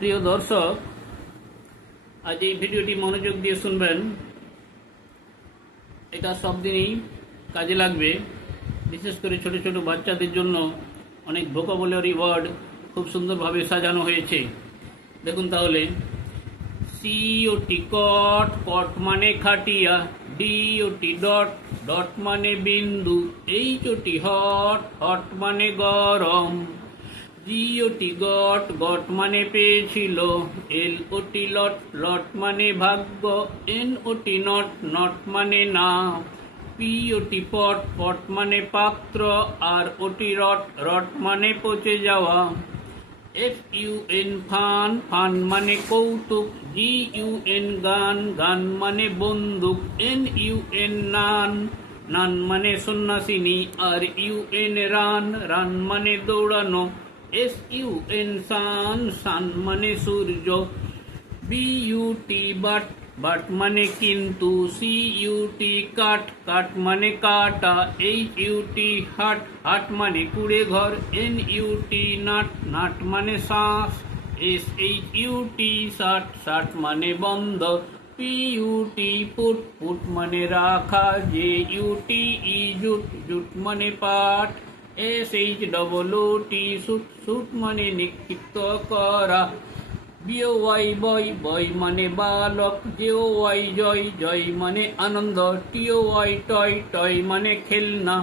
প্রিয় দর্শক, আজ এই ভিডিওটি মনোযোগ দিয়ে শুনবেন। এটা সব দিনই কাজে লাগবে। বিশেষ করে ছোট ছোট বাচ্চাদের জন্য অনেক ভোকাবুলারি ওয়ার্ড খুব সুন্দরভাবে সাজানো হয়েছে। দেখুন তাহলে, সিওটি কট, কট মানে খাটিয়া, ডিওটি ডট, ডট মানে বিন্দু, এইচওটি হট, হট মানে গরম, জিওটি গট, গট মানে পেয়েছিল, এলওটি লট, লট মানে ভাগ্য, এনওটি নট, নট মানে না, পিওটি পট, পট মানে পাত্র, আর ওটি রট, রট মানে পচে যাওয়া, FUN ফান, ফান মানে কৌতুক, GUN গান, গান মানে বন্দুক, NUN নান, নান মানে সন্ন্যাসিনী, আর UN রান, রান মানে দৌড়ানো, SUN সান, সান মানে সূর্য, BUT বাট, বাট মানে কিন্তু, CUT কাট, কাট মানে কাটা, HUT হাট, হাট মানে কুড়ে ঘর, NUT নাট, নাট মানে শ্বাস, SHUT শাট, শাট মানে বন্ধ, PUT পুট, পুট মানে রাখা, JUT জুট, জুট মানে পাট, SHOOT সুট, সুট মানে নিক্ষিপ্ত করা, BOY বয়, বয় মানে বালক, JOY জয়, জয় মানে আনন্দ, TOY টয়, টয় মানে খেলনা,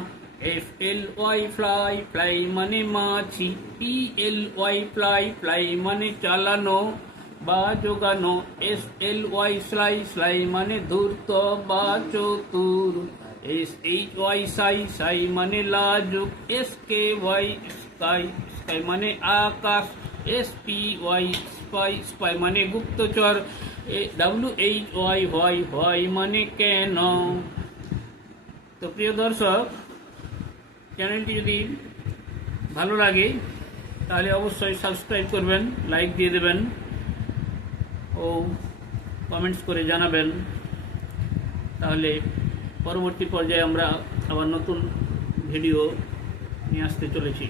FLY ফ্লাই, ফ্লাই মানে মাছি, PLY প্লাই, প্লাই মানে চালানো বা জোগানো, SLY স্লাই, স্লাই মানে ধূর্ত বা চতুর, SHY সাই, সাই মানে লাজুক, SKY স্কাই, স্কাই মানে আকাশ, SPY স্পাই, স্পাই মানে গুপ্তচর, WHY হোয়াই, হোয়াই মানে কেন। তো প্রিয় দর্শক, চ্যানেলটি যদি ভালো লাগে তাহলে অবশ্যই সাবস্ক্রাইব করবেন, লাইক দিয়ে দেবেন ও কমেন্টস করে জানাবেন। তাহলে পরবর্তী পর্যায়ে আমরা আবার নতুন ভিডিও নিয়ে আসতে চলেছি।